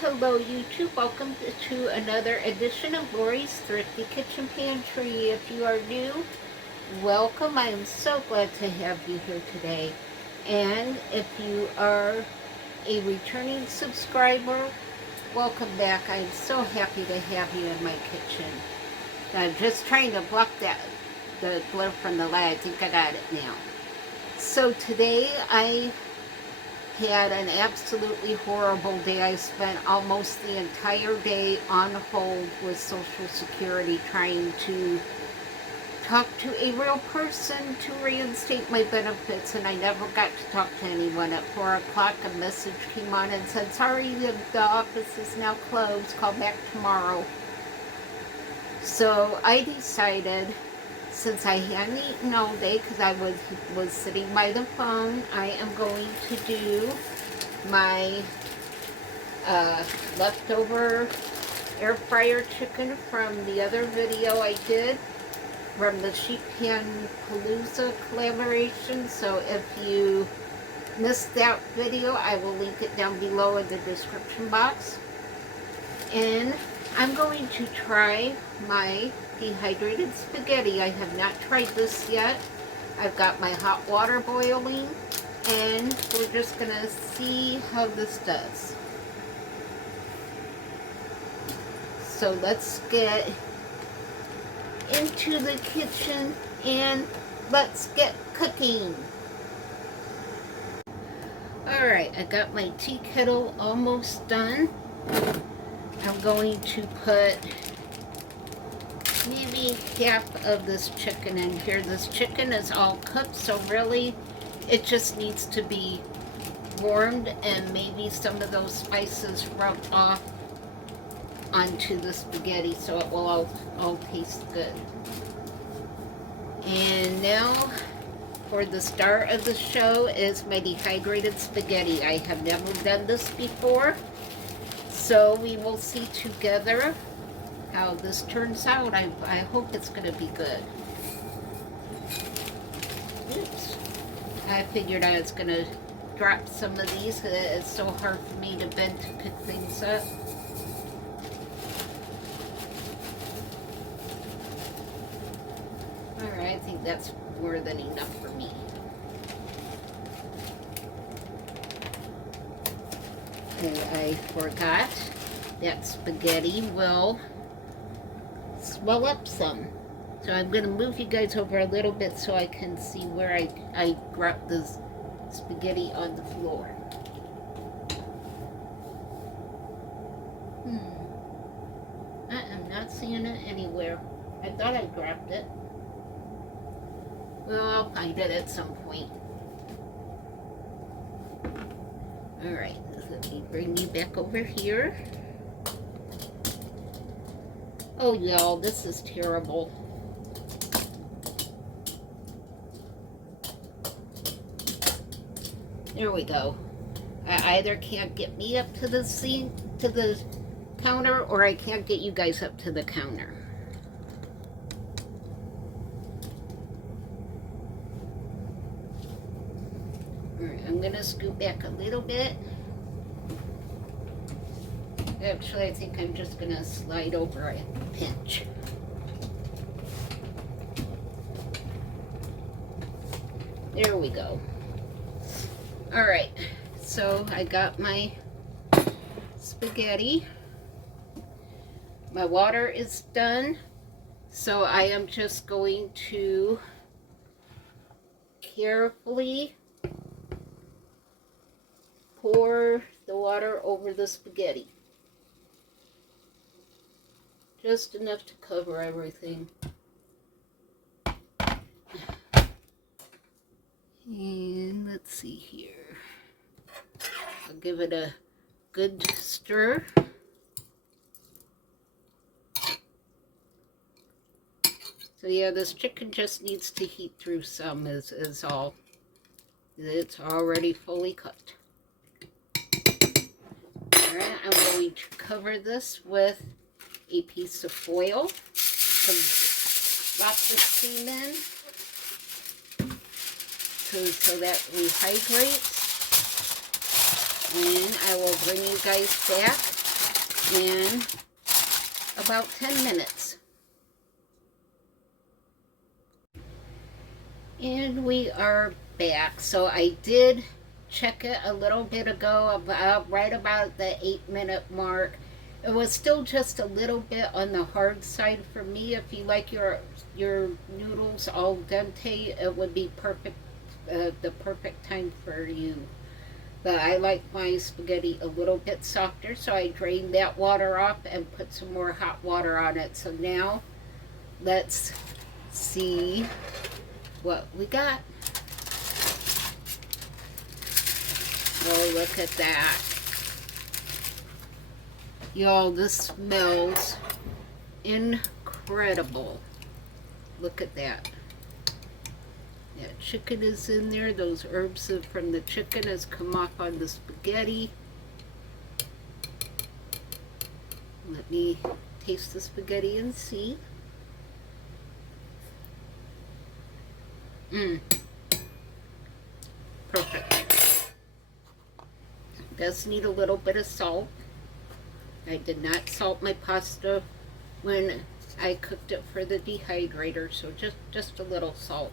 Hello YouTube, welcome to another edition of Lori's Thrifty Kitchen Pantry. If you are new, welcome. I am so glad to have you here today. And if you are a returning subscriber, welcome back. I'm so happy to have you in my kitchen. I'm just trying to block the glare from the light. I think I got it now. So today I had an absolutely horrible day. I spent almost the entire day on hold with Social Security trying to talk to a real person to reinstate my benefits, and I never got to talk to anyone. At 4 o'clock a message came on and said, sorry, the office is now closed, call back tomorrow. So I decided, since I hadn't eaten all day because I was sitting by the phone, I am going to do my leftover air fryer chicken from the other video I did from the Sheet Pan Palooza collaboration. So if you missed that video, I will link it down below in the description box. And I'm going to try my dehydrated spaghetti. I have not tried this yet. I've got my hot water boiling, and we're just gonna see how this does. So let's get into the kitchen and let's get cooking. Alright, I got my tea kettle almost done. I'm going to put maybe half of this chicken in here. This chicken is all cooked, so really it just needs to be warmed and maybe some of those spices rubbed off onto the spaghetti so it will all taste good. And now for the star of the show is my dehydrated spaghetti. I have never done this before, so we will see together how this turns out. I hope it's going to be good. Oops. I figured I was going to drop some of these. It's so hard for me to bend to pick things up. Alright, I think that's more than enough for me. And I forgot that spaghetti will swell up some. So I'm going to move you guys over a little bit so I can see where I dropped this spaghetti on the floor. I'm not seeing it anywhere. I thought I dropped it. Well, I'll find it at some point. Alright, let me bring you back over here. Oh, y'all, this is terrible. There we go. I either can't get me up to the counter, or I can't get you guys up to the counter. Alright, I'm gonna scoot back a little bit. Actually, I think I'm just going to slide over a pinch. There we go. Alright, so I got my spaghetti. My water is done. So I am just going to carefully pour the water over the spaghetti. Just enough to cover everything. And let's see here. I'll give it a good stir. So yeah, this chicken just needs to heat through some is all. It's already fully cooked. Alright, I'm going to cover this with a piece of foil, lots of steam in, so that rehydrates. And I will bring you guys back in about 10 minutes. And we are back. So I did check it a little bit ago, about right about the 8-minute mark. It was still just a little bit on the hard side for me. If you like your noodles al dente, it would be perfect, the perfect time for you. But I like my spaghetti a little bit softer, so I drained that water off and put some more hot water on it. So now let's see what we got. Oh, look at that. Y'all, this smells incredible. Look at that. That chicken is in there. Those herbs from the chicken has come off on the spaghetti. Let me taste the spaghetti and see. Perfect. Does need a little bit of salt. I did not salt my pasta when I cooked it for the dehydrator, so just a little salt.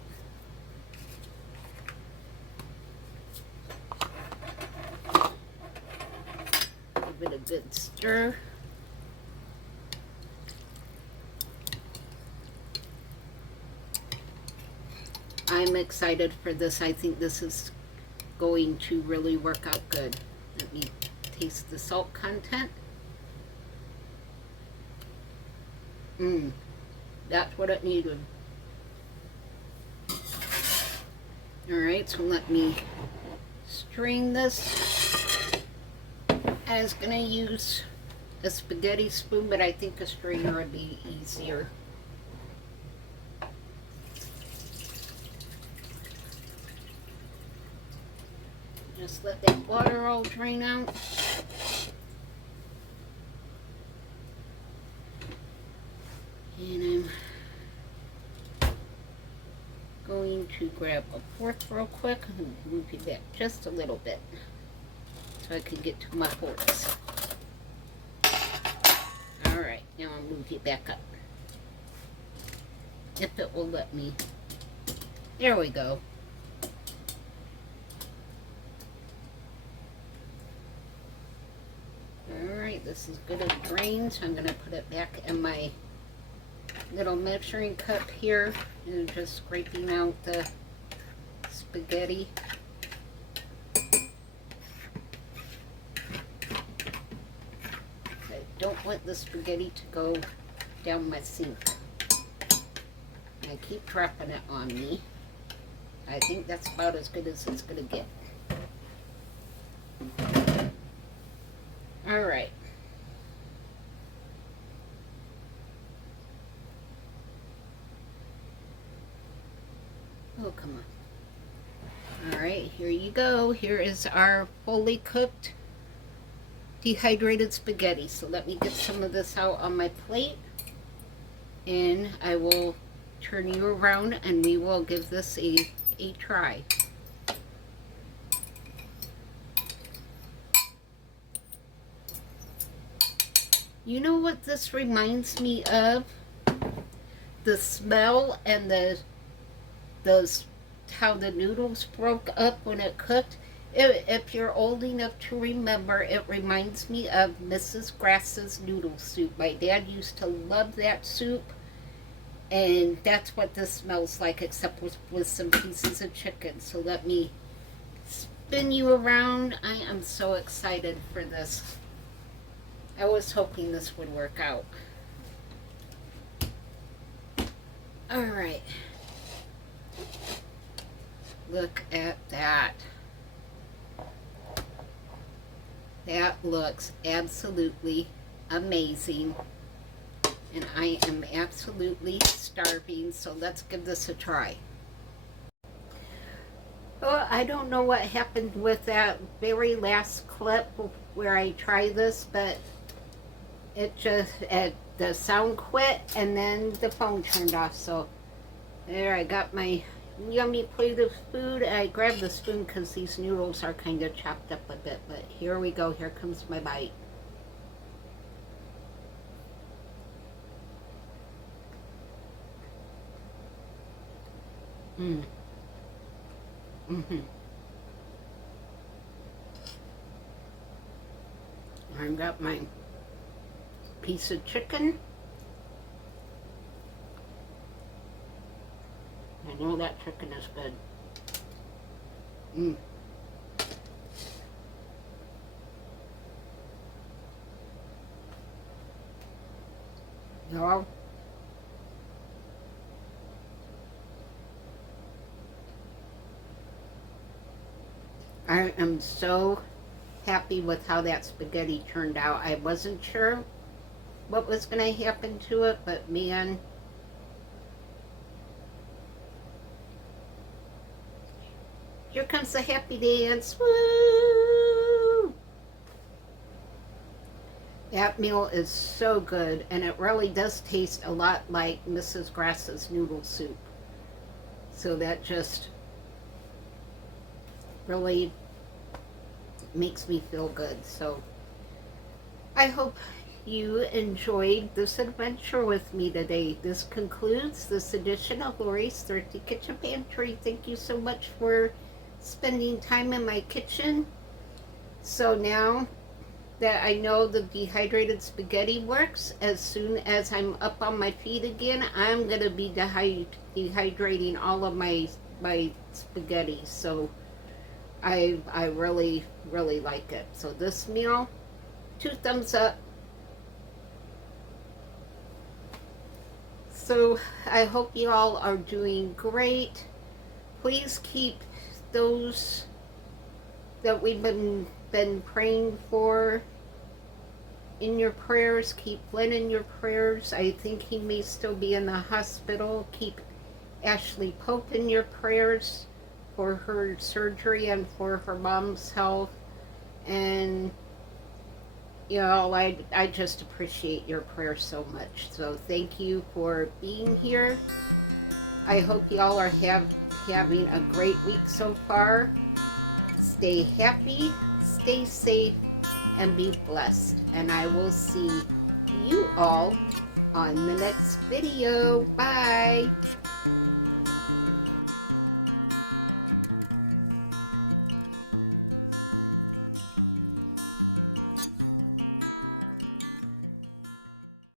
Give it a good stir. I'm excited for this. I think this is going to really work out good. Let me taste the salt content. That's what it needed. Alright, so let me strain this. I was going to use a spaghetti spoon, but I think a strainer would be easier. Just let that water all drain out. And I'm going to grab a fork real quick and move it back just a little bit so I can get to my forks. Alright, now I'll move it back up. If it will let me. There we go. Alright, this is good as drained, so I'm going to put it back in my little measuring cup here and just scraping out the spaghetti. I don't want the spaghetti to go down my sink. I keep dropping it on me. I think that's about as good as it's going to get. Alright. Oh, come on. Alright, here you go. Here is our fully cooked dehydrated spaghetti. So let me get some of this out on my plate. And I will turn you around and we will give this a try. You know what this reminds me of? The smell and how the noodles broke up when it cooked. If you're old enough to remember, it reminds me of Mrs. Grass's noodle soup. My dad used to love that soup, and that's what this smells like, except with some pieces of chicken. So let me spin you around. I am so excited for this. I was hoping this would work out. Alright. Look at that. That looks absolutely amazing. And I am absolutely starving, so let's give this a try. Oh, I don't know what happened with that very last clip where I tried this, but it just, the sound quit and then the phone turned off. So there, I got my yummy plate of food. I grabbed the spoon because these noodles are kind of chopped up a bit, but here we go. Here comes my bite. Mm. Mm-hmm. I've got my piece of chicken. I know that chicken is good. Mm. Y'all, I am so happy with how that spaghetti turned out. I wasn't sure what was going to happen to it, but man, here comes the happy dance. Woo! That meal is so good, and it really does taste a lot like Mrs. Grass's noodle soup. So that just really makes me feel good. So I hope you enjoyed this adventure with me today. This concludes this edition of Lori's Thrifty Kitchen Pantry. Thank you so much for spending time in my kitchen. So now that I know the dehydrated spaghetti works, as soon as I'm up on my feet again, I'm going to be dehydrating all of my spaghetti. So I really, really like it. So this meal, 2 thumbs up. So I hope you all are doing great. Please keep those that we've been praying for in your prayers. Keep Lynn in your prayers. I think he may still be in the hospital. Keep Ashley Pope in your prayers for her surgery and for her mom's health. And you know, I just appreciate your prayers so much. So thank you for being here. I hope y'all are having a great week so far. Stay happy, stay safe, and be blessed. And I will see you all on the next video. Bye.